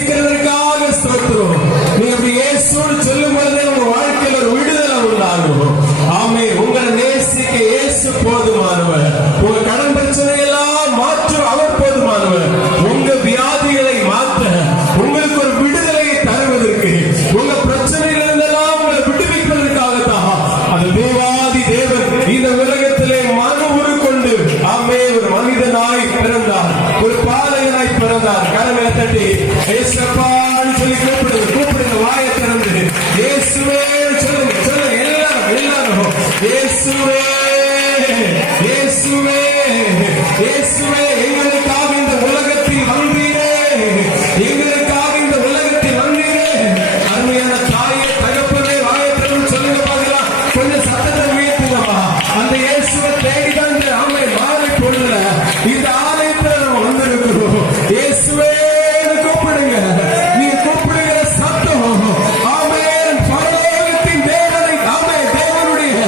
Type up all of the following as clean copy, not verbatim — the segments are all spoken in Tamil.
நேசிக்கிறதற்காக ஸ்தோத்திரம். நீ அப்படி இயேசுன்னு சொல்லும் பொழுது உங்க வாழ்க்கையில ஒரு விடுதலை உண்டாகும். ஆமே. உங்களை நேசிக்க இயேசு போதுமானவர். உங்க கடன் பிரச்சனை எல்லாம் மாற்ற அவர் போதுமானவர். உங்க வியாதிகளை மாற்ற, உங்களுக்கு ஒரு விடுதலையை தருவதற்கு, உங்க பிரச்சனையிலிருந்தெல்லாம் உங்களை விடுவிப்பதற்காகத்தான் அது தேவாதி தேவன் இந்த உலகத்திலே மனு உருக்கொண்டு ஆமே ஒரு மனிதனாய் பிறந்தார், ஒரு பாலகனாய் பிறந்தார். கரங்களை தட்டி ஏசப்பான்னு சொல்லி கூப்பிடுங்க, வாயை திறந்து இயேசுவே சொல்லுங்க, சொல்லுங்க எல்லாரும் இயேசுவே இயேசுவே இயேசுவே. எங்களுக்காக இந்த உலகத்தில் வந்தீரே, எங்களுக்காக இந்த உலகத்தில் வந்தீரே. அருமையான தாயே தகப்பனே, வாயை திறந்து சொல்லுங்க பார்க்கலாம். கொஞ்சம் சத்தத்தை உயர்த்துங்கப்பா. அந்த இயேசுவை தேடிதான் ஆமை மாறி பொருள் இந்த ஆலயத்தில் நம்ம வந்திருக்கிறோம். இயேசுவே கூப்பிடுங்க. நீங்க கூப்பிடுகிற சத்தம் ஆமே பரலோகத்தின் தேவனை, ஆமே தேவனுடைய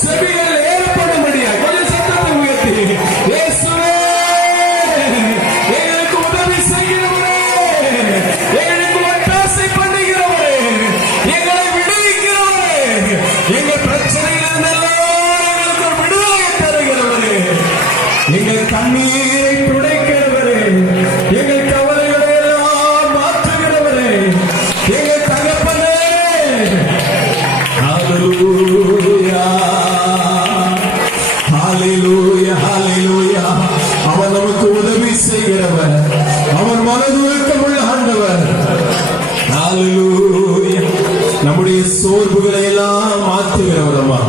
செவியில் ஏற்படும்படியா கொஞ்சம் சத்தத்தை உயர்த்தி இயேசுவே எங்களுக்கு உதவி செய்கிறவரே, எங்களுக்கு ஒத்தாசை பண்ணுகிறவரே, எங்களை விடுவிக்கிறவரே, எங்கள் பிரச்சனையிலிருந்தெல்லாம் எங்களுக்கு ஒரு விடுதலை தருகிறவரே, எங்கள் கண்ணீரை துடைக்கிறவரே, எங்கள் கவலைகளை எல்லாம் மாற்றுகிறவரே, எங்கள் தகப்பனே. ஹல்லேலூயா ஹல்லேலூயா ஹல்லேலூயா. அவர் நமக்கு உதவி செய்கிறவர், அவர் மனதுருக்கமுள்ள ஆண்டவர். ஹல்லேலூயா. நம்முடைய சோர்வுகளை எல்லாம் மாற்றுகிறவர்.